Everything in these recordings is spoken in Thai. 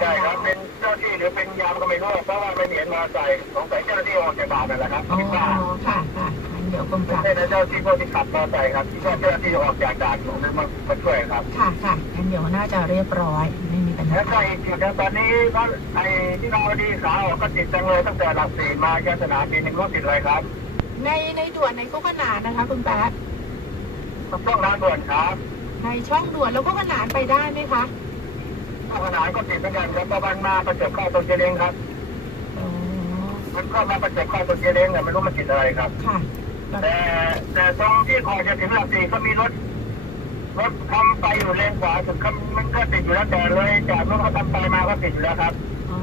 ใช่ครับเป็นเจ้าที่หรือเป็นยามก็ไม่รู้เพราะว่าไม่เห็นมาใส่สงสัยเจ้าหน้าที่ออกจากบ้านนั่นแหละครับอ๋อคิดว่าค่ะค่ะงั้นเดี๋ยวคงไม่จะใช่เจ้าที่พวกที่ขับมอเตอร์ไซค์ครับที่ว่าเจ้าหน้าที่ออกจากด่านตรงนั้นมามาช่วยครับค่ะค่ะงั้นเดี๋ยวน่าจะเรียบร้อยไม่มีปัญหาแล้วก็อีกจุดหนึงตอนนี้ก็ไอ้ที่เราดีขาออกก็ติดจังเลยตั้งแต่หลักสี่มาจนสนามบินถึงรถติดเลยครับในในด่วนในโคกขนานนะคะ คุณแป๊ะต้องร้านด่วนครับในช่องด่วนแล้วก็ขนานไปได้ไหมคะ ต้องสนามก็ติดเหมือนกันครับประมาณมาประจบเข้าตรงเจเล้งครับ อ๋อ มันก็มาประจบเข้าตรงเจเล้งแต่ไม่รู้มันติดอะไรครับ ค่ะ แต่แต่ตรงที่ก่อนจะถึงหลักสี่ก็มีรถ รถทำไปอยู่เลนขวาสุดก็มันก็ติดอยู่แล้วแต่เลยจากรถเขาทำไปมาก็ติดอยู่แล้วครับ อ๋อ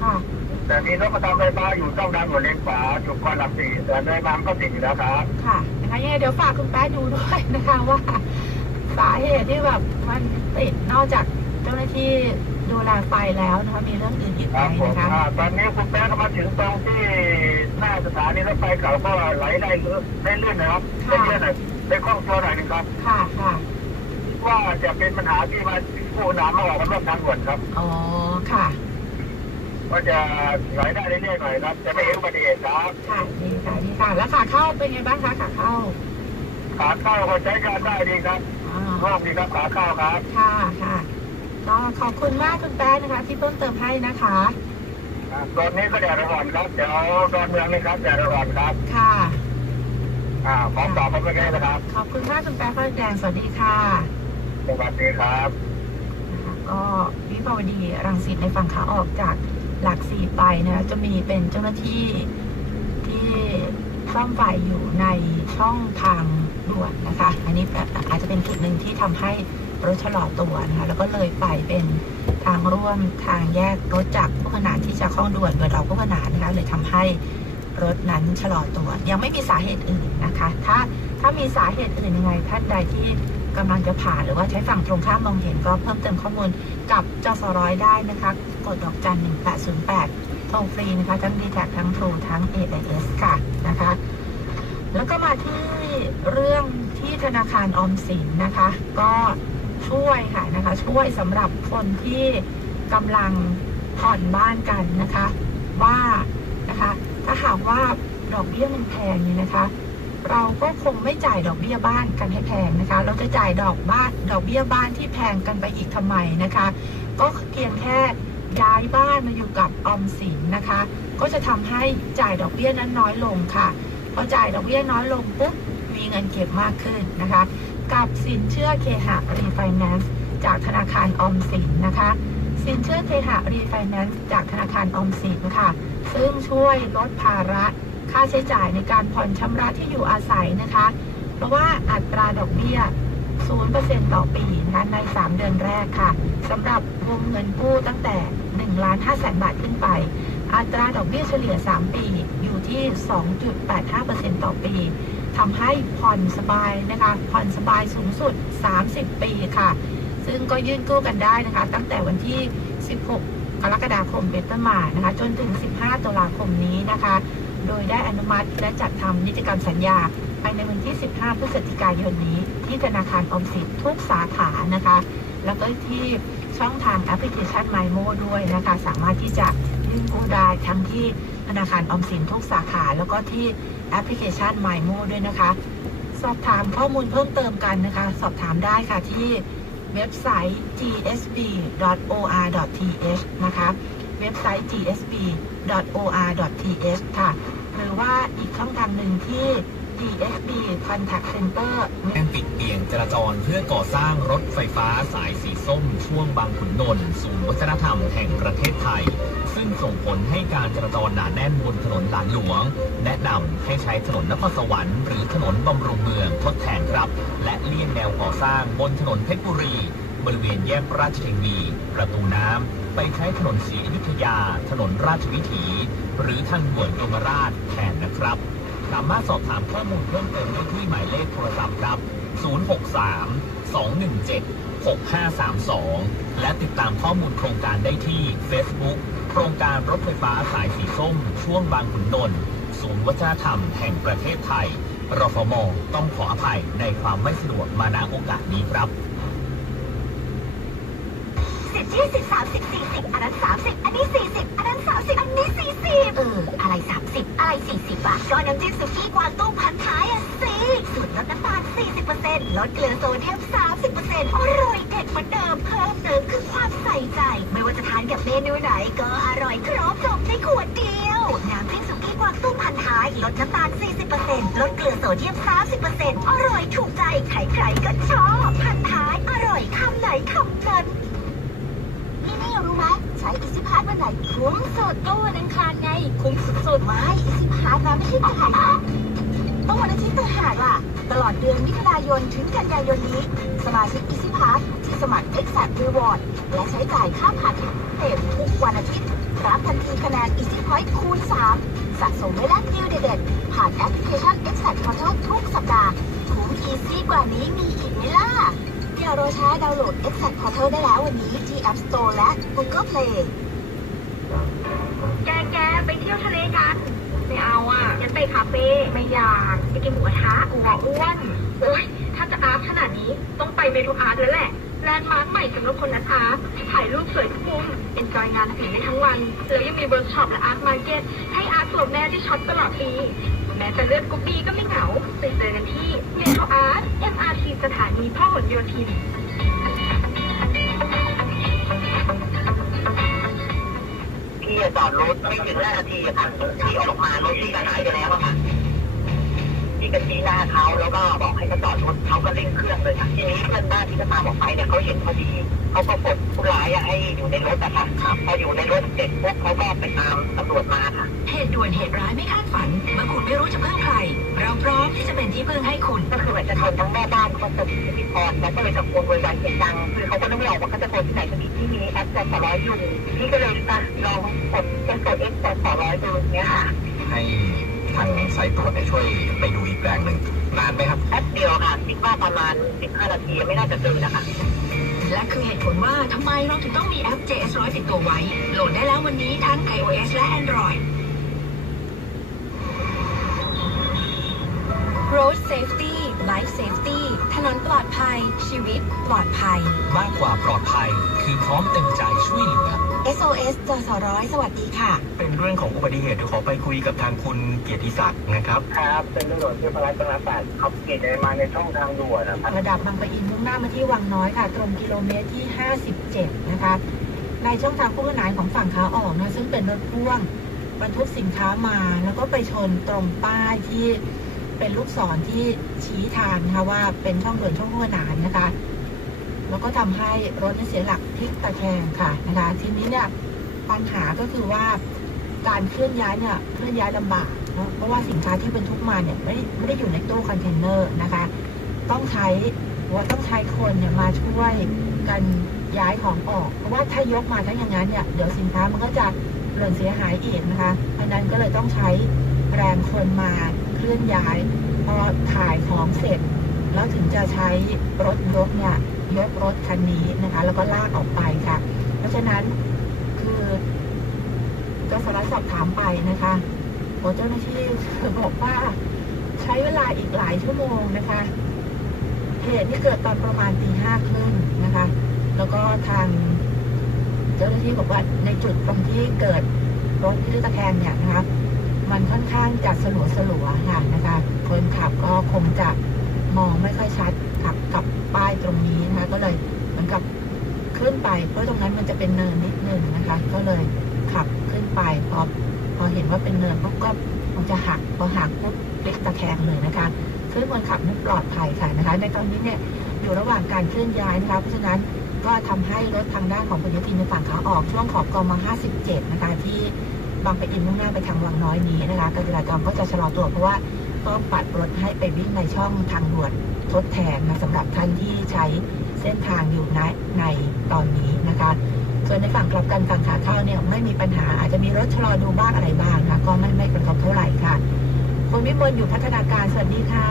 ค่ะ แต่มีรถมาทำไฟฟ้าอยู่ต้องดันหัวเลนขวาอยู่ก่อนหลักสี่แต่เลยมามันก็ติดอยู่แล้วครับ ค่ะ นะคะยังไงเดี๋ยวฝากคุณแป๊ะดูด้วยนะคะว่า สาเหตุที่แบบมันติดนอกจาก เจ้าหน้าที่ดูแลไฟแล้วนะคะมีเรื่องอื่นอีกคไหมรับผมนะคะอ่าตอนนี้คุณแป๊ะก็มาถึงตรงที่หน้าสถานีรถไฟเขาก็ไหลได้ได้เลื่อนนะครับได้เลื่อนหน่อยได้คล่องตัวหน่อยหนึงครับค่ะค่ะว่าจะเป็นปัญหาที่มาผู้น้ำมาออกกันรอบทางด่วนครับอ๋อค่ะก็จะไหลได้เรื่อยๆหน่อยครับจะไม่เห็นอุบัติเหตุครับค่ะดีค่ะดีค่ะแล้วขาเข้าเป็นไงบ้างคะขาเข้าขาเข้าก็ใช้การได้ดีครับอ่ารอบดีครับขาเข้าครับ ค่ะค่ะ ก็ขอบคุณมากคุณแป๊ะนะคะ ที่เพิ่มเติมให้นะคะอ่าตอนนี้ก็แดดร้อนครับเดี๋ยวตอนเมืองนี่ครับแดดร้อนครับ ค่ะ อ่าขอตอบมาเมื่อกี้นะครับ ขอบคุณมากคุณแป๊ะพระแดงสวัสดีค่ะสวัสดีครับนะคะก็วิภาวดีรังสิตในฝั่งขาออกจากหลักสี่ไปนะคะจะมีเป็นเจ้าหน้าที่ที่ซ่อมไฟอยู่ในช่องทางด่วนนะคะ อันนี้อาจจะเป็นจุดหนึ่งที่ทำให้ รถชะลอตัวนะคะแล้วก็เลยไปเป็นทางร่วมทางแยกรถจากพวกขนานที่จะข้าด่วนโดยเราพวกขนานนะคะเลยทำให้รถนั้นชะลอตัว ยังไม่มีสาเหตุอื่นนะคะ ถ้าถ้ามีสาเหตุอื่นยังไงท่านใดที่กำลังจะผ่านหรือว่าใช้ฝั่งตรงข้ามมองเห็นก็เพิ่มเติมข้อมูลกับจสร้อยได้นะคะกดดอกจัน 1808โทรฟรีนะคะทั้ง d t แททั้ง True ทั้ง AIS ค่ะนะคะแล้วก็มาที่เรื่องที่ธนาคารออมสินนะคะ ก็ ช่วยค่ะนะคะช่วยสำหรับคนที่กำลังผ่อนบ้านกันนะคะ ว่านะคะถ้าหากว่าดอกเบี้ยมันแพงเนี่ยนะคะ เราก็คงไม่จ่ายดอกเบี้ยบ้านกันให้แพงนะคะ เราจะจ่ายดอกบ้านดอกเบี้ยบ้านที่แพงกันไปอีกทำไมนะคะ ก็เพียงแค่ย้ายบ้านมาอยู่กับออมสินนะคะ ก็จะทำให้จ่ายดอกเบี้ยนั้นน้อยลงค่ะพอจ่ายดอกเบี้ยน้อยลงปุ๊บมีเงินเก็บมากขึ้นนะคะ กับสินเชื่อเคหะรีไฟแนนซ์จากธนาคารออมสินนะคะ สินเชื่อเคหะรีไฟแนนซ์จากธนาคารออมสินค่ะ ซึ่งช่วยลดภาระค่าใช้จ่ายในการผ่อนชำระที่อยู่อาศัยนะคะ เพราะว่าอัตราดอกเบี้ย 0%ต่อปีนะคะใน 3 เดือนแรกค่ะสำหรับวงเงินกู้ตั้งแต่1ล้าน5แสนบาทขึ้นไป อัตราดอกเบี้ยเฉลี่ย 3 ปีอยู่ที่ 2.85%ต่อปี ทำให้ผ่อนสบายนะคะ ผ่อนสบายสูงสุด 30 ปีค่ะ ซึ่งก็ยื่นกู้กันได้นะคะ ตั้งแต่วันที่ 16 กรกฎาคมเป็นต้นมานะคะ จนถึง 15 ตุลาคมนี้นะคะ โดยได้อนุมัติและจัดทำนิติกรรมสัญญาภายในวันที่ 15 พฤศจิกายนนี้ ที่ธนาคารออมสินทุกสาขานะคะ แล้วก็ที่ช่องทางแอปพลิเคชัน m y m o ด้วยนะคะ สามารถที่จะยื่นกู้ได้ทั้งที่ ธนาคารออมสินทุกสาขา แล้วก็ที่แอปพลิเคชัน m y m o ด้วยนะคะ สอบถามข้อมูลเพิ่มเติมกันนะคะ สอบถามได้ค่ะที่เว็บไซต์ gsb.or.th นะคะ เว็บไซต์ gsb.or.th ค่ะ หรือว่าอีกช่องทางหนึ่งที่ DSB Contact Center แจ้งปิดเบี่ยงจราจรเพื่อก่อสร้างรถไฟฟ้าสายสีส้มช่วงบางขุนนนท์ศูนย์วัฒนธรรมแห่งประเทศไทย ส่งผลให้การจราจรหนาแน่นบนถนนหลานหลวง แนะนำให้ใช้ถนนนครสวรรค์หรือถนนบำรุงเมืองทดแทนครับ และเลี่ยงแนวก่อสร้างบนถนนเพชรบุรีบริเวณแยกราชเทวี ประตูน้ำ ไปใช้ถนนศรีอยุธยา ถนนราชวิถี หรือทางด่วนยมราชแทนนะครับ สามารถสอบถามข้อมูลเพิ่มเติมได้ที่หมายเลขโทรศัพท์ครับ 063 217 6532 และติดตามข้อมูลโครงการได้ที่ Facebook ครงการรถไฟฟ้าสายสีส้ม ช่วงบางขุนนนท์ศูนย์วัฒนธรรมแห่งประเทศไทย รฟม ต้องขออภัยในความไม่สะดวกมาณโอกาสนี้ครับสิบยี่สิบสามสิบสี่สิบอันนั้นสามสิบอันนี้สี่สิบอันนั้นสามสิบอันนี้สี่สิบเออ อะไรสามสิบอะไรสี่สิบอะก็น้ำจิ้มสุกี้กวางตุ้งพันท้ายอะสิสูตรลดน้ำตาลสี่สิบเปอร์เซ็นต์ลดเกลือโซเดียมสามสิบเปอร์เซ็นต์อร่อยเด็ดเหมือนเดิม เมนูไหนก็อร่อยครบจบในขวดเดียว น้ำจิ้มสุกี้กวางตุ้งพันท้าย ลดน้ำตาล 40%ลดเกลือโซเดียม 30%อร่อยถูกใจ ใครๆก็ชอบ พันท้าย อร่อยคำไหนคำนั้นนี่นี่รู้ไหมใช้อีซิพาร์ทวันไหนคุ้มสุดก็วันอังคารไง คุ้มสุดๆไม่อีซิพาร์ทนะไม่ใช่จ่ายต้องวันอาทิตย์ต่างหากล่ะ ตลอดเดือนมิถุนายนถึงกันยายนนี้ สมาชิกอีซิพาร์ทที่สมัคร e x a c t Reward และใช้จ่ายค่าผ่านทางเต็มทุกวันอาทิตย์ รับทันทีคะแนน Easy Point คูณ 3 สะสมไม่ได้ดิวเด็ดๆผ่านแอปพลิเคชัน e x a c t Portal ทุกสัปดาห์คุ้มอีซี่กว่านี้มีอีกไหมล่ะ อย่ารอช้าดาวน์โหลด Exact Portal ได้แล้ววันนี้ที่ App Store และ Google Play แกแกไปเที่ยวทะเลกัน ไม่เอาอะงั้นไปคาเฟ่ไม่อยากไปกินหมูกระทะกลัวอ้วนโอ๊ยถ้าจะอาร์ตขนาดนี้ต้องไปเมโทรอาร์ตแล้วแหละ แลนด์มาร์คใหม่สำหรับคนนัดอาร์ตถ่ายรูปสวยทุกมุมเอนจอยงานถึงได้ทั้งวัน แล้วยังมีเวิร์กช็อปและอาร์ตมาร์เก็ตให้อาร์ตตัวแม่ที่ช็อตตลอดปีแม้แต่เลือดกุ๊กบี้ก็ไม่เหงาไปเจอกันที่เมโทรอาร์ต MRT สถานีพ่อหนโยธินพี่จอดรถไม่ถึงห้านาทีอะค่ะที่ออกมารถพี่ก็หายไปแล้วอะค่ะ พี่ก็ชี้หน้าเขาแล้วก็บอกให้เขาจอดรถเขาก็เร่งเครื่องเลยค่ะทีนี้เพื่อนบ้านที่เขาตามออกไปเนี่ยเขาเห็นพอดีเขาก็กดผู้ร้ายอะให้อยู่ในรถอะค่ะพออยู่ในรถเสร็จปุ๊บเขาก็ไปตามตำรวจมาค่ะเหตุด่วนเหตุร้ายไม่คาดฝันเมื่อคุณไม่รู้จะพึ่งใคร เราพร้อมที่จะเป็นที่พึ่งให้คุณก็คือเหมือนจะชนทั้งแม่บ้านคนตึกพิพรแล้วก็เลยตะโกนโวยวายเสียงดังคือเขาก็นึกไม่ออกว่าเขาจะโกนที่ไหนจะมีที่มีแอปแต่ต่อร้อยอยู่พี่ก็เลยอะลองกดเป็นกดเอ็กซ์แต่ต่อร้อยดูเนี้ยค่ะให้ ทางสายตรวจช่วยไปดูอีกแรงหนึ่งนานไหมครับแอปเดียวค่ะคิดว่าประมาณ 15 นาทีไม่น่าจะเกินนะคะและคือเหตุผลว่าทำไมเราถึงต้องมีแอป JS 100ติดตัวไว้ โหลดได้แล้ววันนี้ทั้ง iOS และ Android Road Safety Life Safety ถนนปลอดภัย ชีวิตปลอดภัย มากกว่าปลอดภัย คือพร้อมเต็มใจช่วยเหลือ SOS จสร้อยสวัสดีค่ะ เป็นเรื่องของอุบัติเหตุเดี๋ยวขอไปคุยกับทางคุณเกียรติศักดิ์นะครับ ครับ เป็นถนนที่พระราชนาแปดขับขี่มาในช่องทางด่วนนะครับระดับบางปะอินมุ่งหน้ามาที่วังน้อยค่ะ ตรงกิโลเมตรที่ 57 นะคะ ในช่องทางคู่ขนานของฝั่งขาออกนะซึ่งเป็นรถพ่วงบรรทุกสินค้ามา แล้วก็ไปชนตรงป้ายที่เป็นลูกศรที่ชี้ทางนะคะว่าเป็นช่องด่วนช่องคู่ขนานนะคะ แล้วก็ทำให้รถเนี่ยเสียหลักพลิกตะแคงค่ะนะคะทีนี้เนี่ยปัญหาก็คือว่าการเคลื่อนย้ายเนี่ยเคลื่อนย้ายลำบากเพราะว่าสินค้าที่บรรทุกมาเนี่ยไม่ได้ไม่ได้อยู่ในตู้คอนเทนเนอร์นะคะ ต้องใช้ว่าต้องใช้คนเนี่ยมาช่วยกันย้ายของออก เพราะว่าถ้ายกมาทั้งอย่างนั้นเนี่ยเดี๋ยวสินค้ามันก็จะหล่นเสียหายอีกนะคะเพราะนั้นก็เลยต้องใช้แรงคนมาเคลื่อนย้ายพอถ่ายของเสร็จ แล้วถึงจะใช้รถยกเนี่ย ยกรถคันนี้นะคะ แล้วก็ลากออกไปค่ะ เพราะฉะนั้นคือก็สารสอบถามไปนะคะโอเจ้าหน้าที่บอกว่าใช้เวลาอีกหลายชั่วโมงนะคะเหตุที่เกิดตอนประมาณตีห้าครึ่งนะคะ แล้วก็ทางเจ้าหน้าที่บอกว่าในจุดตรงที่เกิดรถที่ตะแคงเนี่ยนะคะ มันค่อนข้างจะสลัวสลัวค่ะนะคะ คนขับก็คงจะ มองไม่ค่อยชัดขับกับป้ายตรงนี้นะคะ ก็เลยเหมือนกับขึ้นไป เพราะตรงนั้นมันจะเป็นเนินนิดนึงนะคะ ก็เลยขับขึ้นไปพอพอเห็นว่าเป็นเนินปุ๊บก็มันจะหักพอหักปุ๊บพลิกตะแคงเลยนะคะซึ่งคนขับนั้นปลอดภัยค่ะนะคะ ในตอนนี้เนี่ยอยู่ระหว่างการเคลื่อนย้ายนะคะเพราะฉะนั้นก็ทำให้รถทางด้านของพหลโยธินในฝั่งขาออกช่วงขอบกม57นะคะที่บางปะอินมุ่งหน้าไปทางวังน้อยนี้นะคะการจราจรก็จะชะลอตัวเพราะว่า ต้องปัดรถให้ไปวิ่งในช่องทางด่วนทดแทนนะสำหรับท่านที่ใช้เส้นทางอยู่ในในตอนนี้นะคะ ส่วนในฝั่งกลับกันฝั่งขาเข้าเนี่ยไม่มีปัญหาอาจจะมีรถชะลอดูบ้างอะไรบ้างนะคะก็ไม่ไม่กระทบเท่าไหร่ค่ะคุณวิมลอยู่พัฒนาการสวัสดีค่ะ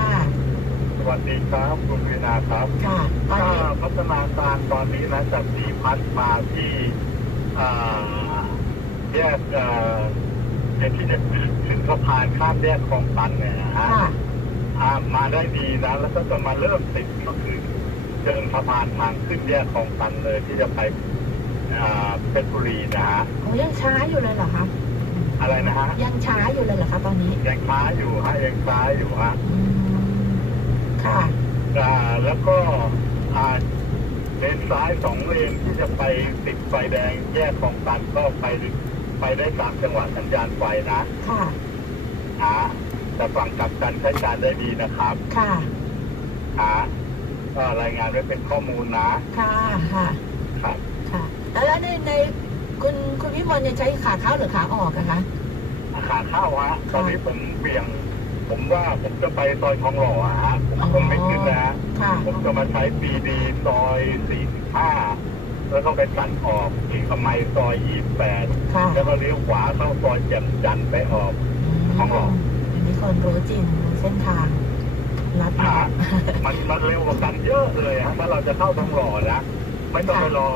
สวัสดีครับคุณวินาครับค่ะตอนถ้านี้พัฒนาการตอนนี้นะจากสีพัดมาที่อ่าแยกเอ่อแยกที่จะ ถึงสะพานข้ามแยกคลองตันเนี่ยนะฮะค่ะอ่ามาได้ดีนะแล้วก็จะมาเริ่มติดก็คือเดินสะพานทางขึ้นแยกคลองตันเลยที่จะไปอ่าเพชรบุรีนะฮะโอ้ยังช้าอยู่เลยเหรอคะออะไรนะฮะยังช้าอยู่เลยเหรอคะตอนนี้ยังช้าอยู่ฮะยังช้าอยู่ฮะ อืมค่ะ อ่าแล้วก็อ่าเลนซ้ายสองเลนที่จะไปติดไฟแดงแยกคลองตันก็ไปไปได้ตามจังหวะสัญญาณไฟนะค่ะ ฮะแต่ฝั่งกลับกันใช้การได้ดีนะครับค่ะฮะก็รายงานไว้เป็นข้อมูลนะ ค่ะ ค่ะ ครับ ค่ะ แล้วในในคุณคุณวิมลเนี่ยใช้ขาเข้าหรือขาออกอะคะ ขาเข้าฮะตอนนี้ผมเบี่ยง ผมว่าผมจะไปซอยทองหล่ออะฮะ ผมคงไม่ขึ้นนะฮะค่ะ ผมจะมาใช้ปีดีซอย45แล้วก็ไปตัดออกอีกทำไมซอย28ค่ะ แล้วก็เลี้ยวขวาเข้าซอยแจ่มจันทร์ไปออก ทองหล่ออันนี้คนรู้จริงรู้เส้นทางลัดหามามันมันเร็วกว่ากันเยอะเลยฮะถ้าเราจะเข้าทองหล่อนะไม่ต้องไปรอ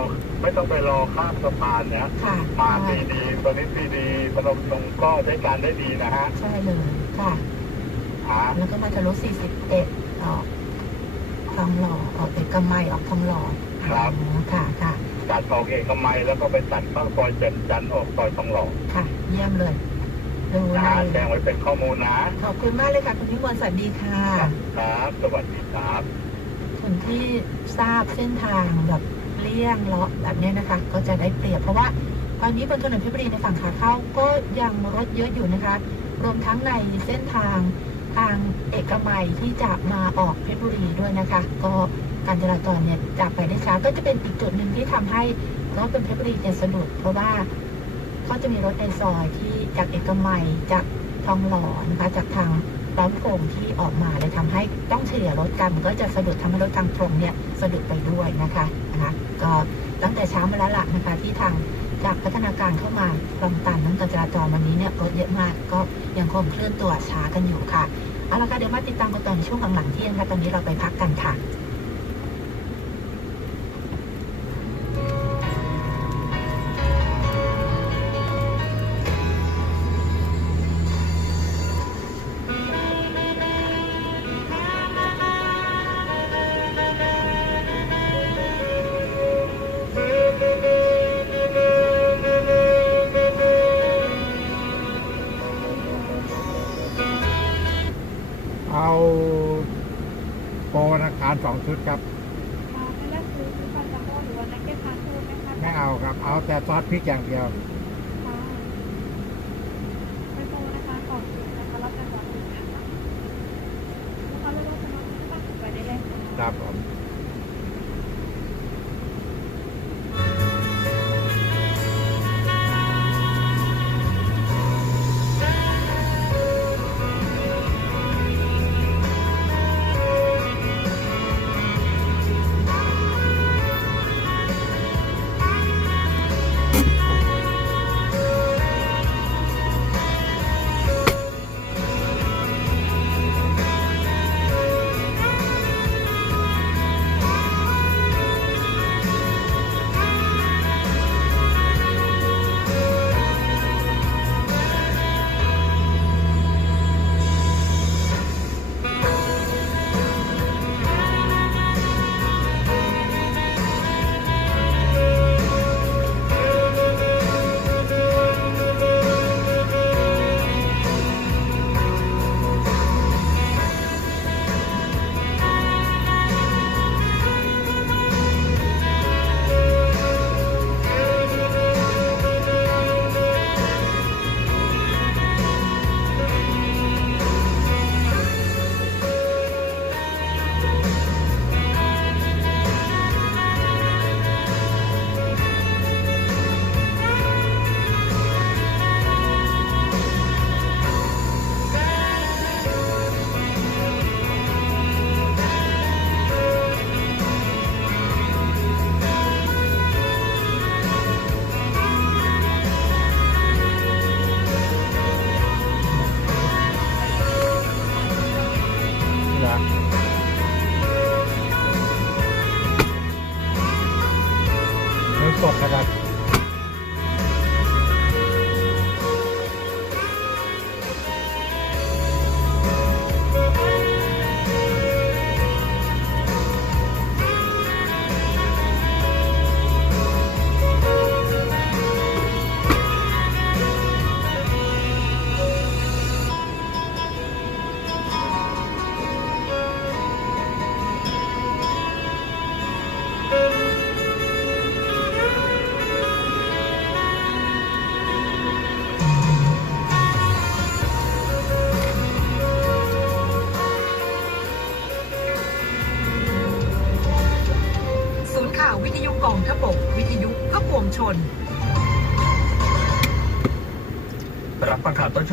ไม่ต้องไปรอข้ามสะพานนะค่ะมาใช่ปีดีตอนนี้ปีดีพนมตรงก็ใช้การได้ดีนะฮะใช่เลยค่ะหาแล้วก็มาทะลุ41ออกทองหล่อออกเอกมัยออกทองหล่อครับอ๋อค่ะค่ะตัดออกเอกมัยแล้วก็ไปตัดเข้าซอยแจ่มจันทร์ออกซอยทองหล่อค่ะ เยี่ยมเลย ดูนะในฮะแจ้งไว้เป็นข้อมูลนะ ขอบคุณมากเลยค่ะคุณวิมลสวัสดีค่ะ ครับ สวัสดีครับคนที่ทราบเส้นทางแบบเลี่ยงเลาะแบบเนี้ยนะคะ ก็จะได้เปรียบเพราะว่าตอนนี้บนถนนเพชรบุรีในฝั่งขาเข้าก็ยังรถเยอะอยู่นะคะ รวมทั้งในเส้นทางทางเอกมัยที่จะมาออกเพชรบุรีด้วยนะคะ ก็การจราจรเนี่ยจะไปได้ช้าก็จะเป็นอีกจุดหนึ่งที่ทำให้รถเป็นเพชรบุรีเนี่ยสะดุดเพราะว่า ก็จะมีรถในซอยที่จากเอกมัยจากทองหล่อนะคะจากทางร้อมโพรงที่ออกมาเลยทำให้ต้องเฉลี่ยรถกันก็จะสะดุดทำให้รถทางตรงเนี่ยสะดุดไปด้วยนะคะนะคะก็ตั้งแต่เช้ามาแล้วล่ะนะคะที่ทางจากพัฒนาการเข้ามาลองตันทั้งการจราจรวันนี้เนี่ยรถเยอะมากก็ยังคงเคลื่อนตัวช้ากันอยู่ค่ะเอาละค่ะเดี๋ยวมาติดตามกันตอนช่วงหลังๆเที่ยงค่ะตอนนี้เราไปพักกันค่ะ ไหมคะไม่เอาครับ เอาแต่ซอสพริกอย่างเดียวค่ะไม่โตนะคะก่อนซื้อนะคะรับการวางเงินนะคะลูกค้าไม่ต้องสมัครไม่ต้องไปได้เลยค่ะครับผม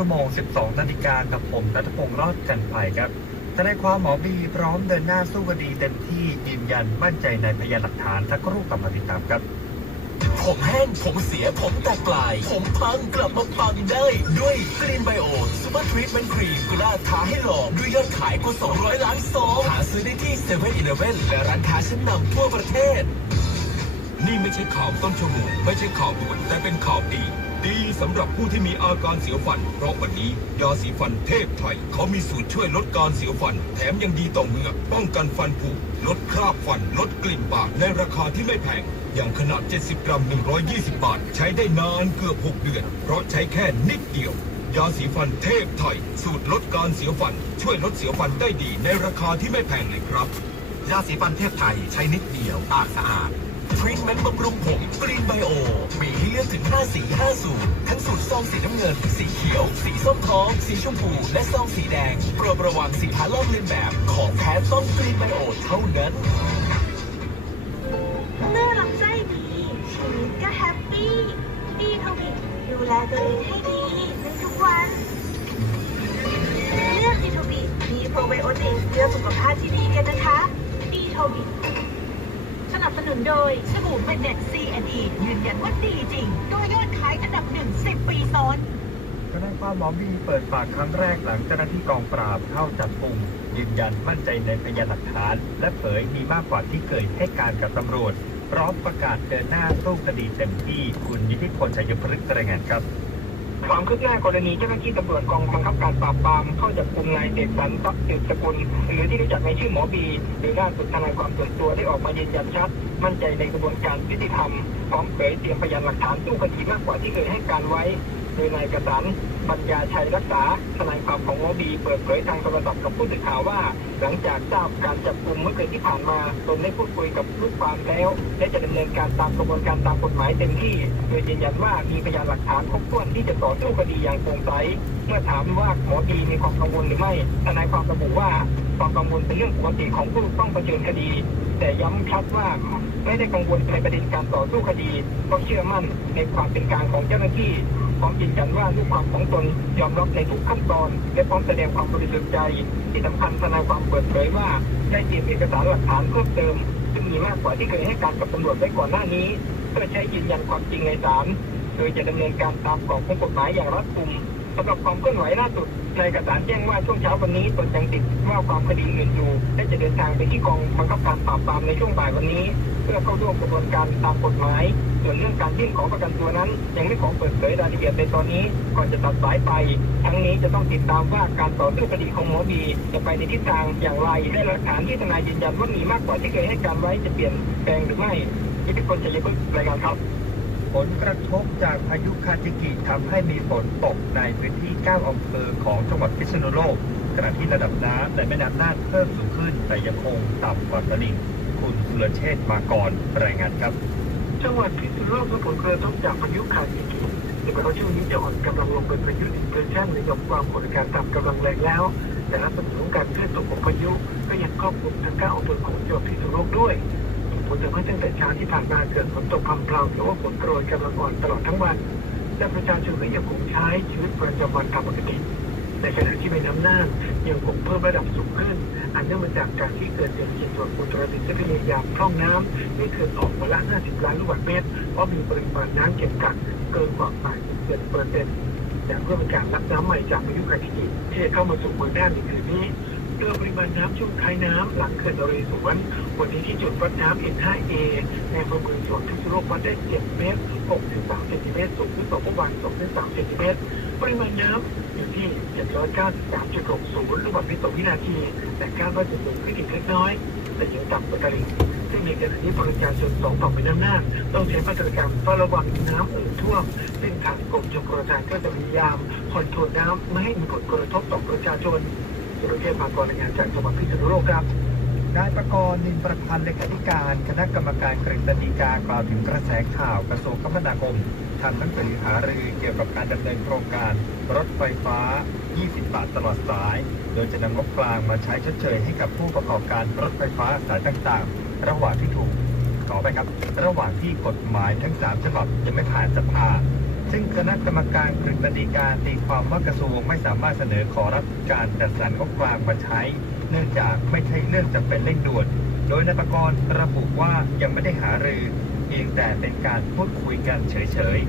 ชั่วโมง 12 นาฬิกากับผมนัทพงศ์รอดกันไปครับทนายความหมอบีพร้อมเดินหน้าสู้คดีเต็มที่ยืนยันมั่นใจในพยานหลักฐานสักครู่กลับมาติดตามครับ ผมแห้ง ผมเสีย ผมแตกปลาย ผมพังกลับมาพังได้ ด้วยกรีนไบโอซูเปอร์ทรีทเมนต์ครีมกล้าท้าให้ลองด้วยยอดขายกว่า 200 ล้านซองหาซื้อได้ที่เซเว่นอีเลฟเว่นและร้านค้าชั้นนำทั่วประเทศ นี่ไม่ใช่ข่าวต้นชั่วโมงไม่ใช่ข่าวด่วนแต่เป็นข่าวดี ดีสำหรับผู้ที่มีอาการเสียวฟัน เพราะวันนี้ยาสีฟันเทพไทย เขามีสูตรช่วยลดการเสียวฟัน แถมยังดีต่อเหงือกป้องกันฟันผุลดคราบฟัน ลดกลิ่นปากในราคาที่ไม่แพง อย่างขนาด 70 กรัม 120 บาท ใช้ได้นานเกือบ 6 เดือน เพราะใช้แค่นิดเดียวยาสีฟันเทพไทย สูตรลดการเสียวฟัน ช่วยลดเสียวฟันได้ดีในราคาที่ไม่แพงเลยครับ ยาสีฟันเทพไทยใช้นิดเดียวปากสะอาด รีทเมนต์บำรุงผมกรีนไบโอ มีให้เลือกถึง 5 สี 5 สูตร ทั้งสูตรซองสีน้ำเงิน สีเขียว สีส้มทอง สีชมพู และซองสีแดง โปรดระวังสินค้าลอกเลียนแบบ ของแท้ต้องกรีนไบโอเท่านั้นเมื่อลำไส้ดีชีวิตก็แฮปปี้ดีท่าบิดูแลตัวเองให้ดีในทุกวันเลือกดีทบิมีโปรไบโอติกเพื่อสุขภาพที่ดีกันนะคะดีทบิ นับสนุนโดยสบู่เมนเน็ต C&E ยืนยันว่าดีจริงโดยยอดขายอันดับหนึ่งสิบปีซ้อนทนายความหมอบีเปิดปากครั้งแรกหลังเจ้าหน้าที่กองปราบเข้าจับกลุ่มยืนยันมั่นใจในพยานหลักฐาน และเผยมีมากกว่าที่เคยให้การกับตำรวจ พร้อมประกาศเดินหน้าสู้คดีเต็มที่คุณนิติพลชัยพฤกษ์รายงานครับความคืบหน้ากรณีเจ้าหน้าที่ตำรวจกองบังคับการปราบปรามเข้าจับกลุ่มนายเสกสรรทรัพย์สืบสกุลหรือที่รู้จักในชื่อหมอบีโดยล่าสุดทนายความส่วนตัวได้ออกมายืนยันชัด มั่นใจในกระบวนการยุติธรรมพร้อมเผยเตรียมพยานหลักฐานสู้คดีมากกว่าที่เคยให้การไว้ โดยนายกระสันปัญญาชัยรักษาทนายความของหมอบีเปิดเผยทางโทรศัพท์กับผู้สื่อข่าวว่า หลังจากทราบการจับกลุ่มเมื่อคืนที่ผ่านมาตนได้พูดคุยกับลูกความแล้วและจะดำเนินการตามกระบวนการตามกฎหมายเต็มที่โดยยืนยันว่ามีพยานหลักฐานครบถ้วนที่จะต่อสู้คดีอย่างโปร่งใสเมื่อถามว่าหมอดีมีความกังวลหรือไม่ทนายความระบุว่าความกังวลเป็นเรื่องปกติของผู้ต้องเผชิญคดี แต่ย้ำชัดว่าไม่ได้กังวลในประเด็นการต่อสู้คดีเพราะเชื่อมั่นในความเป็นกลางของเจ้าหน้าที่ ร้อมยืนยันว่าลูกความของตนยอมรับในทุกขั้นตอน และพร้อมแสดงความบริสุทธิ์ใจ ที่สำคัญทนายความเปิดเผยว่าได้เตรียมเอกสารหลักฐานเพิ่มเติม ซึ่งมีมากกว่าที่เคยให้การกับตำรวจไว้ก่อนหน้านี้ เพื่อใช้ยืนยันความจริงในศาลโดยจะดำเนินการตามกรอบของกฎหมายอย่างรัดกุม สำหรับความเคลื่อนไหวล่าสุดนายกสารแจ้งว่าช่วงเช้าวันนี้ตนยังติดว่าความคดีอื่นอยู่และจะเดินทางไปที่กองบังคับการปราบปรามในช่วงบ่ายวันนี้ เพื่อเข้าร่วมกระบวนการตามกฎหมาย ส่วนเรื่องการยื่นขอประกันตัวนั้น ยังไม่ขอเปิดเผยรายละเอียดในตอนนี้ ก่อนจะตัดสายไป ทั้งนี้จะต้องติดตามว่าการต่อสู้คดีของหมอบีจะไปในทิศทางอย่างไรและหลักฐานที่ทนายยืนยันว่ามีมากกว่าที่เคยให้การไว้จะเปลี่ยนแปลงหรือไม่อิทธิพลชัยพฤกษ์รายงานครับ ผลกระทบจากพายุคาจิกิทำให้มีฝนตกในพื้นที่ 9อำเภอของจังหวัดพิษณุโลก ขณะที่ระดับน้ำในแม่น้ำน่านเพิ่มสูงขึ้น แต่ยังคงต่ำกว่าตลิ่ง คุณสุรเชษฐ์มากรรายงานครับ จังหวัดพิษณุโลกรับผลกระทบจากพายุคาจิกิถึงแม้ว่าช่วงนี้จะอ่อนกำลังลงเป็นพายุดิเพรสชันหรือยอมความกดอากาศต่ำกำลังแรงแล้ว แต่ลักษณะของการเคลื่อนตัวของพายุก็ยังครอบคลุมทั้งเก้าอำเภอของจังหวัดพิษณุโลกด้วย ผลทำให้ตั้งแต่เช้าที่ผ่านมาเกิดฝนตกพรำเพลาหรือว่าฝนโปรยกำลังอ่อนตลอดทั้งวัน และประชาชนก็ยังคงใช้ชีวิตประจำวันตามปกติในขณะที่แม่น้ำน่านยังคงเพิ่มระดับสูงขึ้น อันเนื่องมาจากการที่เกิดเขื่อนจินจังหวัดอุตรดิตถ์ได้พยายามพร่องน้ำให้เขื่อนออกมาละ 50 ล้านลูกบาศก์เมตร เพราะมีปริมาณน้ำเก็บกักเกินกว่า87เกิดเปอร์เซ็นต์แต่เพื่อเป็นการรับน้ำใหม่จากพายุคาทิกิที่จะเข้ามาสู่เมืองน่านในคืนนี้ โดยปริมาณน้ำช่วงท้ายน้ำหลังเขื่อนนเรศวรวันนี้ที่จุดวัดน้ำ N5A ในอำเภอเมืองจังหวัดพิษณุโลกวัดได้ 7 เมตร 6-3 เซนติเมตร สูงขึ้นกว่าเมื่อวาน2-3เซนติเมตร ปริมาณน้ำอยู่ที่ 793.60 ลูกบาศก์เมตรต่อวินาที แต่คาดว่าจะสูงขึ้นอีกเล็กน้อย แต่ยังต่ำกว่าตลิ่งซึ่งในขณะนี้ประชาชนสองฝั่งแม่น้ำน่านต้องใช้มาตรการเฝ้าระวังน้ำเอ่อท่วมซึ่งทางกรมชลประทานก็จะพยายามคอนโทรลน้ำไม่ให้มีผลกระทบต่อประชาชน สุรเทพมากรรายงานจากจังหวัดพิษณุโลกครับนายประกรณ์นินประพันธ์เลขาธิการคณะกรรมการกฤษฎีกากล่าวถึงกระแสข่าวกระทรวงคมนาคมทำหนังสือหารือเกี่ยวกับการดำเนินโครงการรถไฟฟ้า 20 บาทตลอดสาย โดยจะนำงบกลางมาใช้ชดเชยให้กับผู้ประกอบการรถไฟฟ้าสายต่างๆ ระหว่างที่ถูกขอไปครับ ระหว่างที่กฎหมายทั้ง 3 ฉบับยังไม่ผ่านสภา ซึ่งคณะกรรมการกฤษฎีกาตีความว่ากระทรวงไม่สามารถเสนอขอรับการจัดสรรงบกลางมาใช้ เนื่องจากไม่ใช่เรื่องจำเป็นเร่งด่วน โดยนายประกรณ์ระบุว่ายังไม่ได้หารือ เพียงแต่เป็นการพูดคุยกันเฉยๆ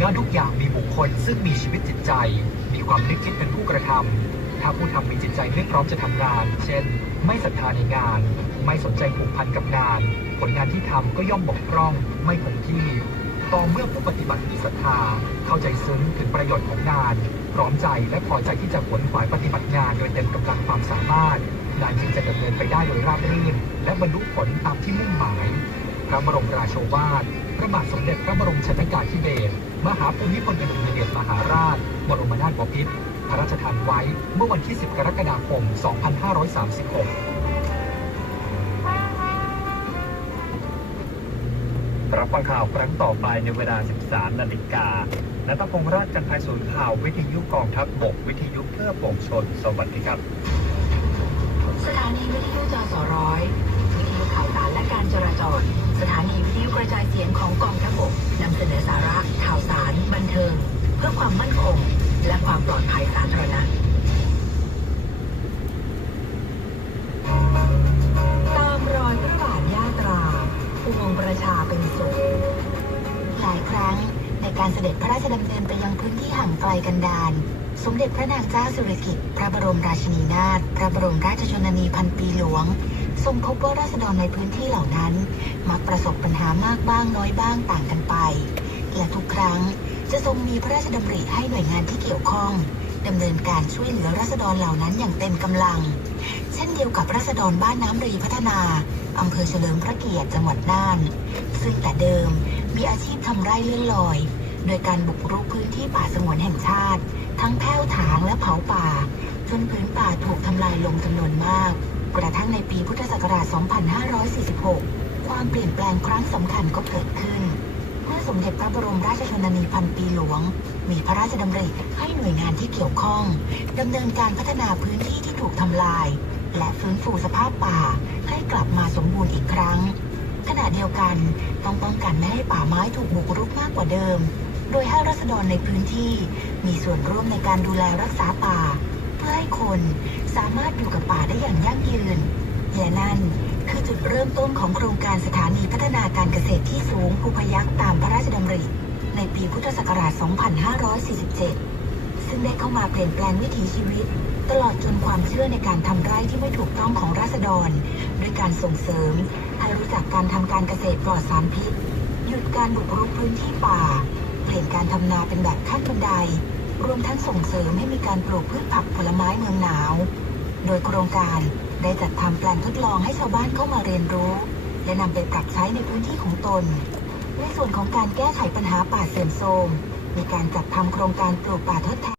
งานทุกอย่างมีบุคคลซึ่งมีชีวิตจิตใจ มีความนึกคิดเป็นผู้กระทำ ถ้าผู้ทำมีจิตใจไม่พร้อมจะทำงาน เช่น ไม่ศรัทธาในงาน ไม่สนใจผูกพันกับงาน ผลงานที่ทำก็ย่อมบกพร่อง ไม่คงที่ต่อเมื่อผู้ปฏิบัติมีศรัทธา เข้าใจซึ้งถึงประโยชน์ของงาน พร้อมใจและพอใจที่จะขวนขวายปฏิบัติงานโดยเต็มกำลังความสามารถงานจึงจะดำเนินไปได้โดยราบรื่น และบรรลุผลตามที่มุ่งหมาย พระบรมราโชวาท พระบาทสมเด็จพระบรมชนกาธิเบศร มหาภูมิพลอดุลยเดชมหาราช บรมนาถบพิตร พระราชทานไว้เมื่อวันที่ 10 กรกฎาคม 2536 รับฟังข่าวครั้งต่อไปในเวลา 13 นาฬิกาณตพงษ์ราชจันทร์ศูนย์ข่าววิทยุกองทัพบก วิทยุเพื่อปวงชน สวัสดีครับ สถานีวิทยุจสร้อยวิทยุข่าวสารและการจราจร สถานีวิทยุกระจายเสียงของกองทัพบกนำเสนอสาระ ข่าวสาร บันเทิง เพื่อความมั่นคง และความปลอดภัยสาธารณะตามรอยพระบาทยาตราอุโมงค์ประชาเป็นสุขหลายครั้งในการเสด็จพระราชดำเนินไปยังพื้นที่ห่างไกลกันดารสมเด็จพระนางเจ้าสิริกิติ์พระบรมราชินีนาถพระบรมราชชนนีพันปีหลวง ทรงพบว่าราษฎรในพื้นที่เหล่านั้น มักประสบปัญหามากบ้างน้อยบ้างต่างกันไป และทุกครั้ง จะทรงมีพระราชดำริให้หน่วยงานที่เกี่ยวข้องดำเนินการช่วยเหลือราษฎรเหล่านั้นอย่างเต็มกำลัง เช่นเดียวกับราษฎรบ้านน้ำรีพัฒนาอำเภอเฉลิมพระเกียรติจังหวัดน่าน ซึ่งแต่เดิมมีอาชีพทำไร่เลื่อนลอย โดยการบุกรุกพื้นที่ป่าสงวนแห่งชาติ ทั้งแผ้วถางและเผาป่า จนพื้นป่าถูกทำลายลงจำนวนมาก กระทั่งในปีพุทธศักราช 2546 ความเปลี่ยนแปลงครั้งสำคัญก็เกิดขึ้น สมเด็จพระบรมราชชนนีพันปีหลวง มีพระราชดำริให้หน่วยงานที่เกี่ยวข้องดำเนินการพัฒนาพื้นที่ที่ถูกทำลาย และฟื้นฟูสภาพป่าให้กลับมาสมบูรณ์อีกครั้ง ขณะเดียวกันต้องป้องกันไม่ให้ป่าไม้ถูกบุกรุกมากกว่าเดิม โดยให้รัษฎรในพื้นที่ มีส่วนร่วมในการดูแลรักษาป่า เพื่อให้คนสามารถอยู่กับป่าได้อย่างยั่งยืน และนั่น คือจุดเริ่มต้นของโครงการสถานีพัฒนาการเกษตรที่สูงภูพยักษ์ตามพระราชดำริ ในปีพุทธศักราช 2547 ซึ่งได้เข้ามาเปลี่ยนแปลงวิถีชีวิต ตลอดจนความเชื่อในการทำไร่ที่ไม่ถูกต้องของราษฎร ด้วยการส่งเสริม ให้รู้จักการทำการเกษตรปลอดสารพิษ หยุดการบุกรุกพื้นที่ป่า เปลี่ยนการทำนาเป็นแบบขั้นบันได รวมทั้งส่งเสริมให้มีการปลูกพืชผักผลไม้เมืองหนาว โดยโครงการ ได้จัดทำแปลนทดลองให้ชาวบ้านเข้ามาเรียนรู้ และนำไปปรับใช้ในพื้นที่ของตน ในส่วนของการแก้ไขปัญหาป่าเสื่อมโทรมมีการจัดทำโครงการปลูกป่าทดแทน